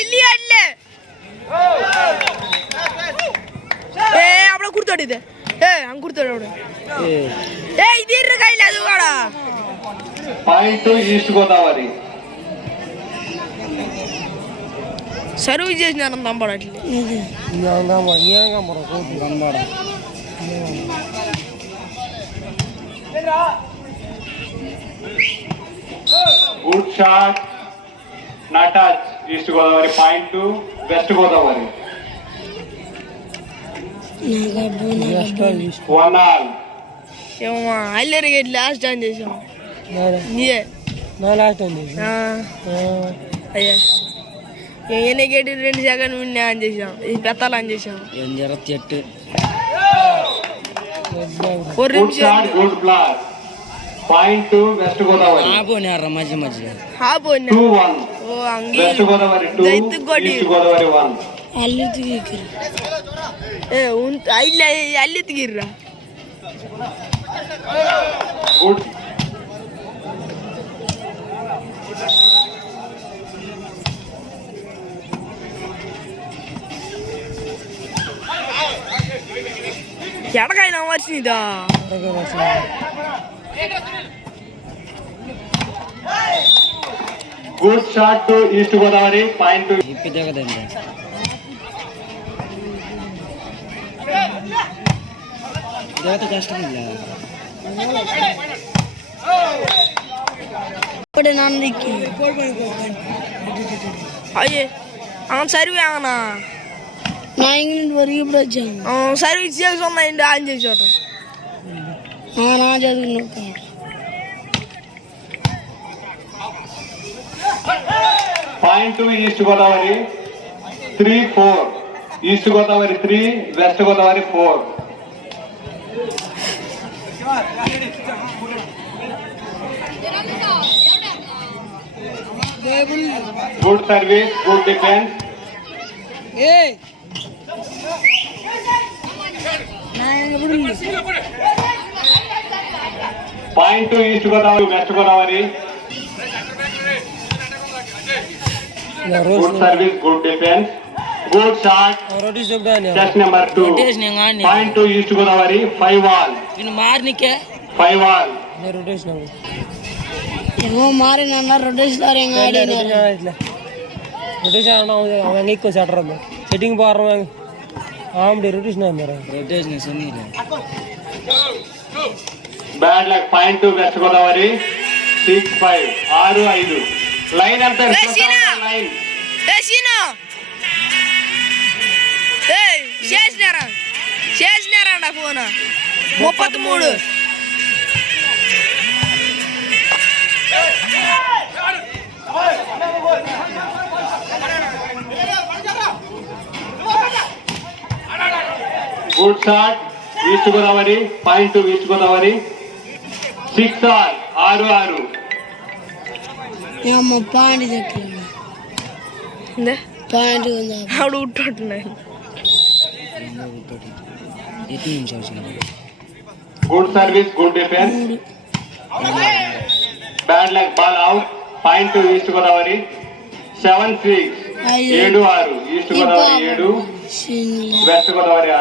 ಇಲ್ಲಿ ಅಡ್ಲೆ આપણે કુર્તોડી દે હમ કુર્તોડ ఇదిర్ర కైలా చూడా పాయింట్ ఈస్ట్ గోదావరి సర్వీస్ చేసిన నంబడట్లే good shot not touch east Godavari point to west Godavari 1-1 ఏమో అల్లరికి లాస్ట్ టైం చేసాం నీయే నా లాస్ట్ టైం చేసా అయ్యా ఎనగేటి 2 సెకండ్ విన్నా అని చేసాం ఇది పెట్టాలని చేసాం ఏం జరగట్టు good shot good block point to west Godavari ఆపోనారా మధ్య మధ్య ఆపోనా 2-1 ఓ అంగి వెస్ట్ గోదావరి 2 ఈస్ట్ గోదావరి 1 అల్లితికి ಅಲ್ಲಿ ತೆಗೀರ್ರ ಗುಡ್ ఎడకైనా వచ్చిందా good shot to east Godavari point to ఇప్పితే కదండి కష్టం అయ్యే అవును సర్వీ అవునా నా ఇంగ్లీష్ వరకు ఇప్పుడు వచ్చాను సర్వీస్ చేసి ఉన్నాయండి ఆన్ చేసేట నా చదువు point to east Godavari 3-4 east Godavari 3 west Godavari 4 good service good defence point to east Godavari west Godavari good service good defence good shot test number 2 point to east Godavari 5-all మార్నికే 5-all ఏమో మారిన రొటేషన్ ఎక్కువ setter setting power rotation rotation bad luck point to west Godavari 6-5 6-5 line ఎంత line చేసినారా phone 33 good shot east Godavari point to east Godavari 6-all 6-6 ఏమో point దగ్గర point ఆవిడ ఉట్టున్నాయి good service good defence bad luck ball out point to east Godavari 7-6 7-6 east Godavari 7 west Godavari 6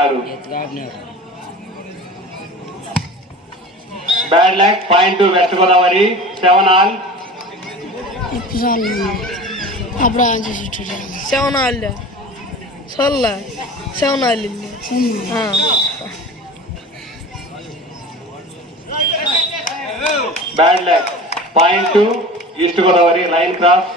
bad luck point to west Godavari 7-all అప్పుడు 7-all సొల్ల 7-all bad luck point to east Godavari line cross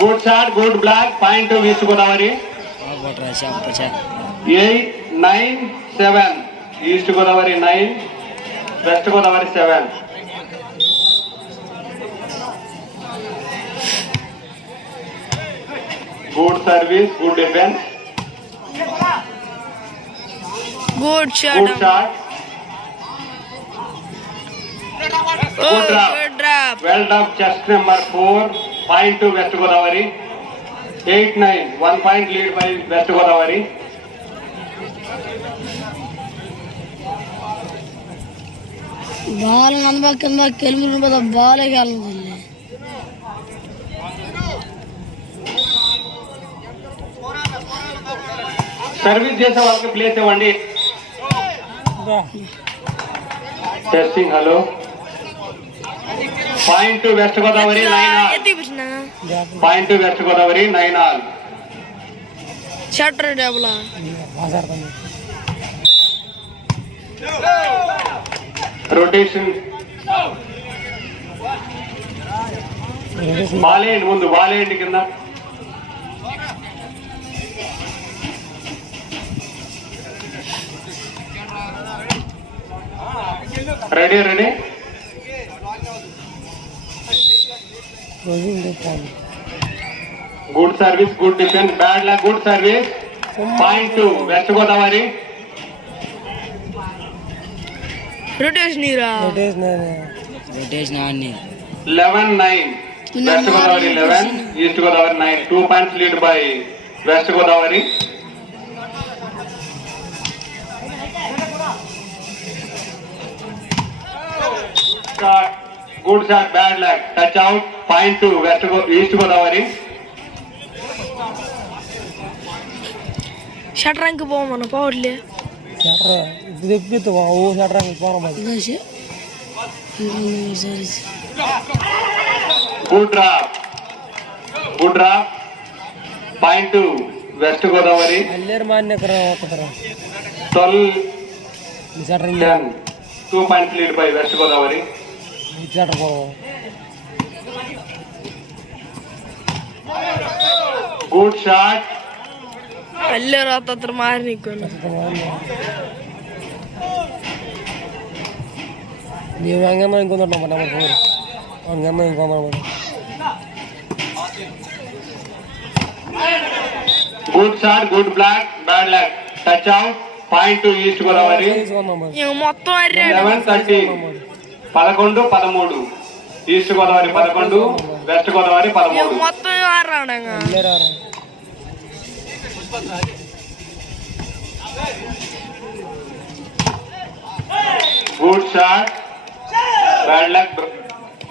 good shot good block point to east Godavari 8-9-7 east Godavari 9 west Godavari 7 good service good defence good shot Good drop. Good drop. Well done, chest number 4. Point to West Godavari. 8-9. 1 point lead by West Godavari. Ball కింద కెలుములు మీద బాలే కాలేదు. సర్వీస్ చేసే వాళ్ళకి place ఇవ్వండి. Testing hello. Point to west Godavari 9 all. ఎత్తిపించిన point to west Godavari 9 all. షట్టర్ డబులా. రొటేషన్ బాలేయండి, ముందు బాలేయండి కింద. Ready ready. Good service, good defence, bad luck, good service. Point to west Godavari. Rotation ఇరా. 11-9. West Godavari 11, east Godavari 9. 2 points lead by west Godavari. Good shot, bad luck, touch out. Point to east Godavari. షట్టర్ అంకి పోమన్న పోవట్లే. Good drop, good drop. Point to west Godavari. 12-10. 2 points lead by west Godavari. Good shot. అల్లే రాత్ర మారి నీకు ನೀವು ಹಂಗಮ್ಮ ಹಿಂಕೊಂಡ್ರಮ್ಮ ನಮ್ಮ ಫೋರ್ ಹಂಗಮ್ಮ ಹಿಂಕೊಂಡ್ರ. Good shot, good block, bad luck, touch out. Point to east Godavari. మొత్తం 11-13. 11-13. East Godavari 11, west Godavari 13. మొత్తం ఆరాడంగా. గుడ్ షాట్, బ్యాడ్ లక్,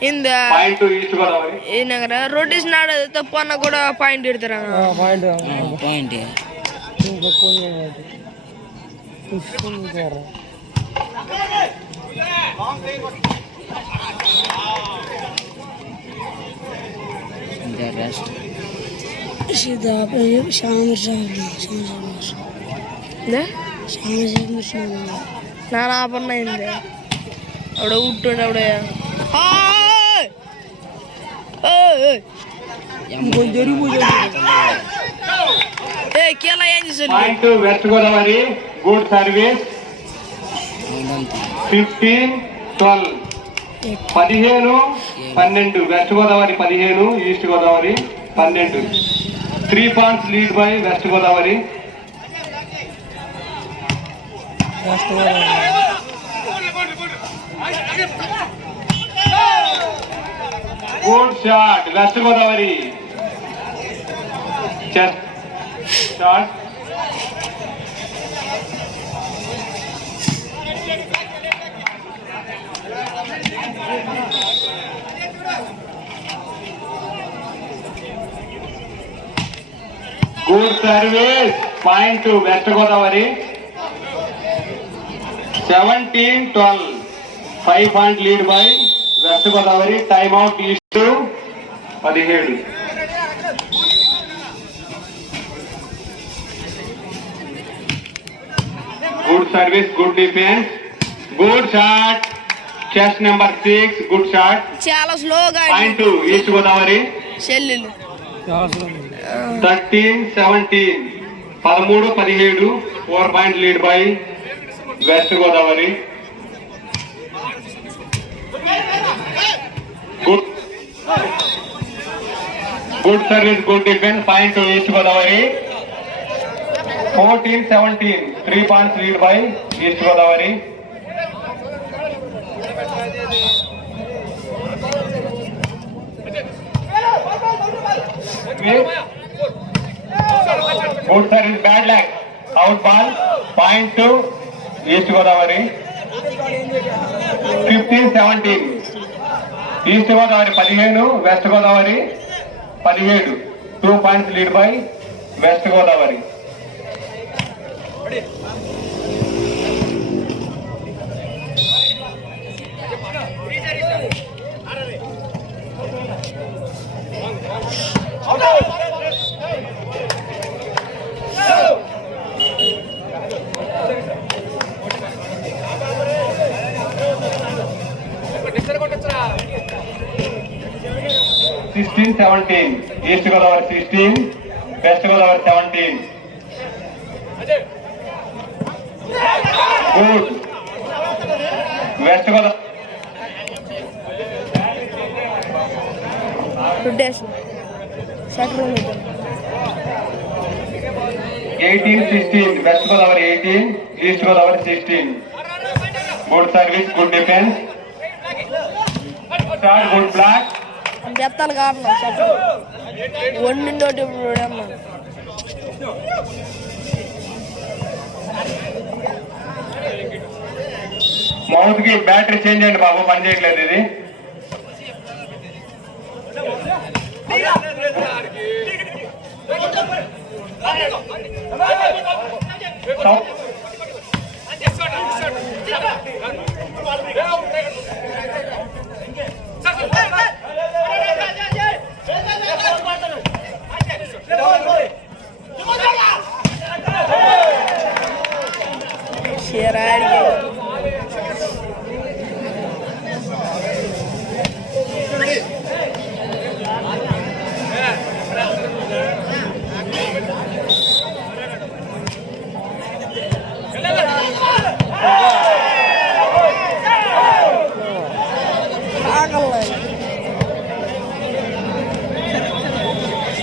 இந்த ಪಾಯಿಂಟ್ ಟು ಈಸ್ಟ್ ಗೋದಾವರಿ. ಏನಂದ್ರೆ ರೊಟೇಷನ್ ಆಡೋದು ತಪ್ಪು ಅನ್ನ ಕೂಡ ಪಾಯಿಂಟ್ ಇಡ್ತಾರ. ಪಾಯಿಂಟ್ ನಾನು ಆಪಣ್ಣ ಹಿಂದೆ അവിടെ വിട്ടോണ്ട് അവിടെ point to west Godavari. Good service. 15-12. 15-12. వెస్ట్ గోదావరి 15, ఈస్ట్ Godavari 12. 3 points lead by west Godavari. Good shot, west Godavari. Chest shot. Good service. Point to west Godavari. 17-12. 5 point lead by west Godavari. Time out east 17. Good service, good defence, good shot. Chest number 6. Good shot. చాలా స్లోగా. Point to east Godavari. చెల్లెలు 13-17. 13-17. 4 point lead by west Godavari. Good service, good defence. Point to east Godavari. 14-17. 3 points lead by east Godavari. Good service, bad luck, out ball. Point to east Godavari. 15-17. East Godavari 15, west Godavari 17. 2 points lead by west Godavari. East Godavari 16, west Godavari 17. Good. West Godavari 18-16, west Godavari 18, east Godavari 16. Good service, good defence. Start, good block. ఎత్తాలి కావట్లేదు షర్ట్ వండిందోటి అమ్మా. మౌత్ కి battery change చేయండి బాబు, పని చేయట్లేదు ఇది.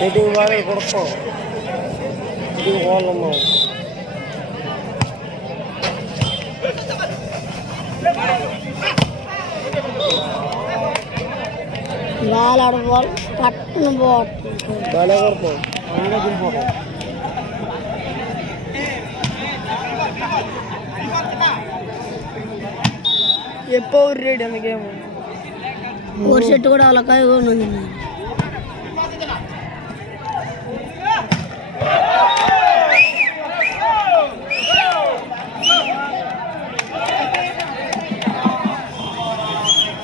సెట్టింగ్ బాగా కొడతాం, సెట్టింగ్ పోవాలమ్మా. బాల్ ఆడబాల్ పట్టున పోతుంది, బాగా కొడతాం, అందులో దిగిపోతాం. ఎప్పుడు రేట్ అందుకేమో ఓవర్ సెట్ కూడా అలా కాయ ఉన్నది.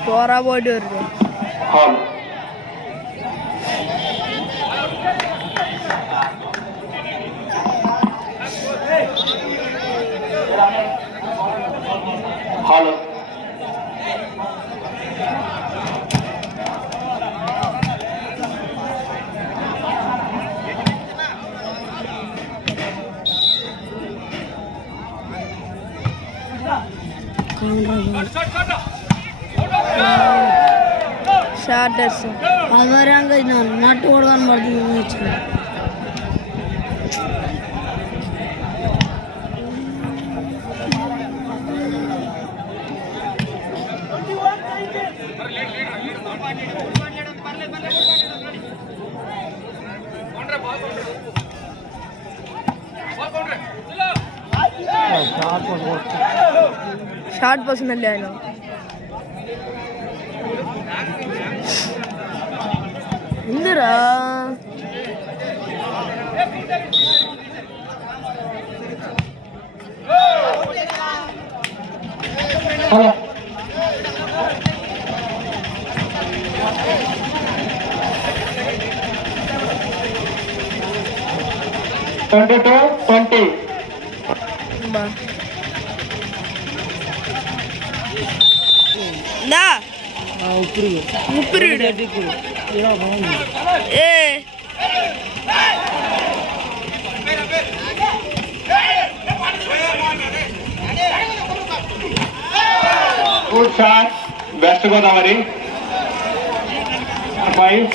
పోరా పోటీ హలో. షార్టర్స్ ఆధారంగా నట్టు కూడా కనబడుతుంది. షార్ట్ పర్సన్ అల్లే ఆయన ఇందిరా హలో. 22-20. ఇప్పుడు a good shot, west Godavari 5.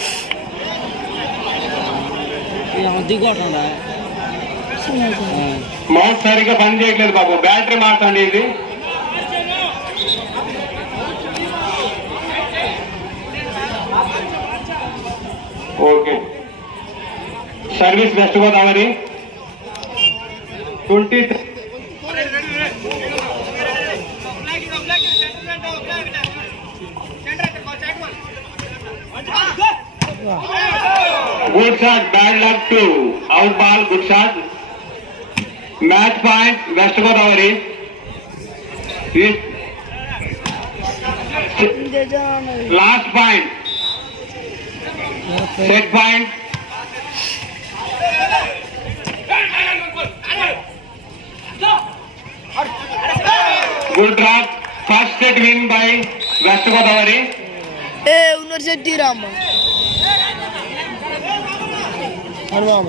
మౌత్ సరిగ్గా పని చేయట్లేదు బాబు, బ్యాటరీ మార్చండి ఇది. Okay. Service west Godavari 23. Good shot, bad luck to out ball, good shot. Match point, West Godavari. Last point, set point. Good drop, first set win by West Godavari. ఏ ఉన్నర్ set తీరా అమ్మ అనుభవం